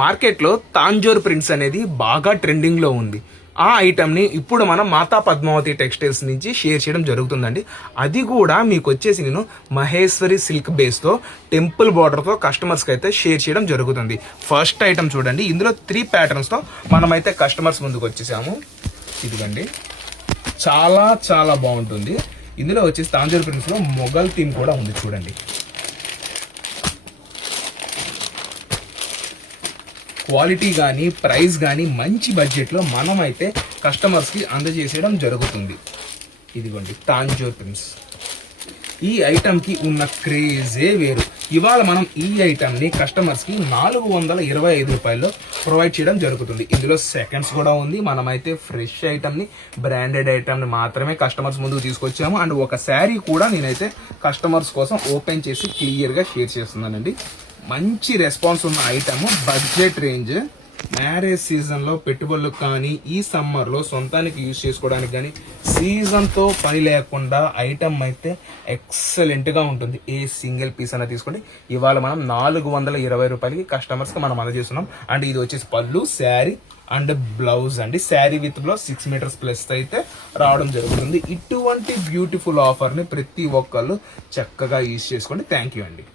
మార్కెట్లో తాంజోర్ ప్రింట్స్ అనేది బాగా ట్రెండింగ్లో ఉంది. ఆ ఐటమ్ని ఇప్పుడు మనం మాతా పద్మావతి టెక్స్టైల్స్ నుంచి షేర్ చేయడం జరుగుతుందండి. అది కూడా మీకు వచ్చేసి నేను మహేశ్వరి సిల్క్ బేస్తో టెంపుల్ బార్డర్తో కస్టమర్స్కి అయితే షేర్ చేయడం జరుగుతుంది. ఫస్ట్ ఐటమ్ చూడండి, ఇందులో 3 ప్యాటర్న్స్తో మనమైతే కస్టమర్స్ ముందుకు వచ్చేసాము. ఇదిగండి, చాలా చాలా బాగుంటుంది. ఇందులో వచ్చేసి తాంజోర్ ప్రింట్స్లో మొఘల్ థీమ్ కూడా ఉంది చూడండి. క్వాలిటీ కానీ ప్రైస్ కానీ మంచి బడ్జెట్లో మనమైతే కస్టమర్స్కి అందజేసేయడం జరుగుతుంది. ఇదిగోండి తాంజోర్ ప్రింట్స్. ఈ ఐటమ్కి ఉన్న క్రేజే వేరు. ఇవాళ మనం ఈ ఐటమ్ని కస్టమర్స్కి 425 రూపాయల్లో ప్రొవైడ్ చేయడం జరుగుతుంది. ఇందులో సెకండ్స్ కూడా ఉంది. మనమైతే ఫ్రెష్ ఐటమ్ని, బ్రాండెడ్ ఐటమ్ని మాత్రమే కస్టమర్స్ ముందుకు తీసుకొచ్చాము. అండ్ ఒక శారీ కూడా నేనైతే కస్టమర్స్ కోసం ఓపెన్ చేసి క్లియర్గా షేర్ చేస్తున్నానండి. మంచి రెస్పాన్స్ ఉన్న ఐటమ్, బడ్జెట్ రేంజ్, మ్యారేజ్ సీజన్లో పెట్టుబడులకు కానీ ఈ సమ్మర్లో సొంతానికి యూజ్ చేసుకోవడానికి కానీ సీజన్తో పని లేకుండా ఐటమ్ అయితే ఎక్సలెంట్గా ఉంటుంది. ఏ సింగిల్ పీస్ అయినా తీసుకోండి. ఇవాళ మనం 420 రూపాయలకి కస్టమర్స్కి మనం అందజేస్తున్నాం. అండ్ ఇది వచ్చేసి పళ్ళు, శారీ అండ్ బ్లౌజ్ అండి. Sari with blouse 6 meters plus అయితే రావడం జరుగుతుంది. ఇటువంటి బ్యూటిఫుల్ ఆఫర్ని ప్రతి ఒక్కళ్ళు చక్కగా యూజ్ చేసుకోండి. థ్యాంక్ యూ అండి.